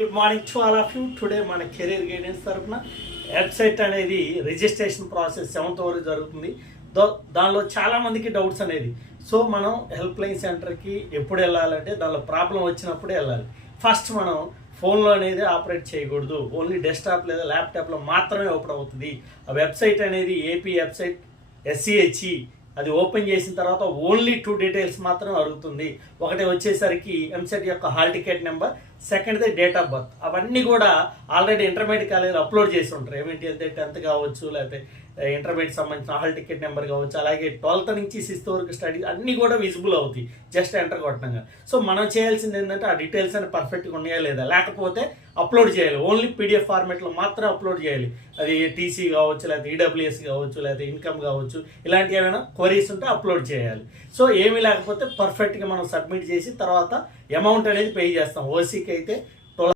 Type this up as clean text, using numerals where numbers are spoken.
Good morning to all of you. Today మన career guidance తరఫున website అనేది registration process 7th వరకు జరుగుతుంది. దానిలో చాలా మందికి డౌట్స్ అనేది. సో మనం హెల్ప్ లైన్ సెంటర్కి ఎప్పుడు వెళ్ళాలంటే దానిలో ప్రాబ్లం వచ్చినప్పుడే వెళ్ళాలి. ఫస్ట్ మనం ఫోన్లో అనేది ఆపరేట్ చేయకూడదు. ఓన్లీ డెస్క్టాప్ లేదా ల్యాప్టాప్లో మాత్రమే ఓపెన్ అవుతుంది. ఆ వెబ్సైట్ అనేది ఏపీ వెబ్సైట్ SCHE అది ఓపెన్ చేసిన తర్వాత ఓన్లీ 2 డీటెయిల్స్ మాత్రమే అడుగుతుంది. ఒకటి వచ్చేసరికి ఎంసెట్ యొక్క హాల్ టికెట్ నెంబర్, సెకండ్ది డేట్ ఆఫ్ బర్త్. అవన్నీ కూడా ఆల్రెడీ ఇంటర్మీడియట్ కాలేజీలో అప్లోడ్ చేసి ఉంటారు. ఏమిటి అంటే 10th కావచ్చు, లేకపోతే ఇంటర్మీడియట్ సంబంధించిన హాల్ టికెట్ నెంబర్ కావచ్చు, అలాగే 12th నుంచి 6th వరకు స్టడీ అన్నీ కూడా విజిబుల్ అవుతాయి జస్ట్ ఎంటర్ కొట్టడంగా. సో మనం చేయాల్సింది ఏంటంటే ఆ డీటెయిల్స్ అని పర్ఫెక్ట్గా ఉన్నాయా లేదా, లేకపోతే అప్లోడ్ చేయాలి. ఓన్లీ PDF ఫార్మేట్లో మాత్రమే అప్లోడ్ చేయాలి. అది TC కావచ్చు, లేకపోతే EWS కావచ్చు, లేకపోతే ఇన్కమ్ కావచ్చు, ఇలాంటి ఏమైనా క్వరీస్ ఉంటే అప్లోడ్ చేయాలి. సో ఏమీ లేకపోతే పర్ఫెక్ట్గా మనం సబ్మిట్ చేసి తర్వాత అమౌంట్ అనేది పే చేస్తాం. ఓసీకి అయితే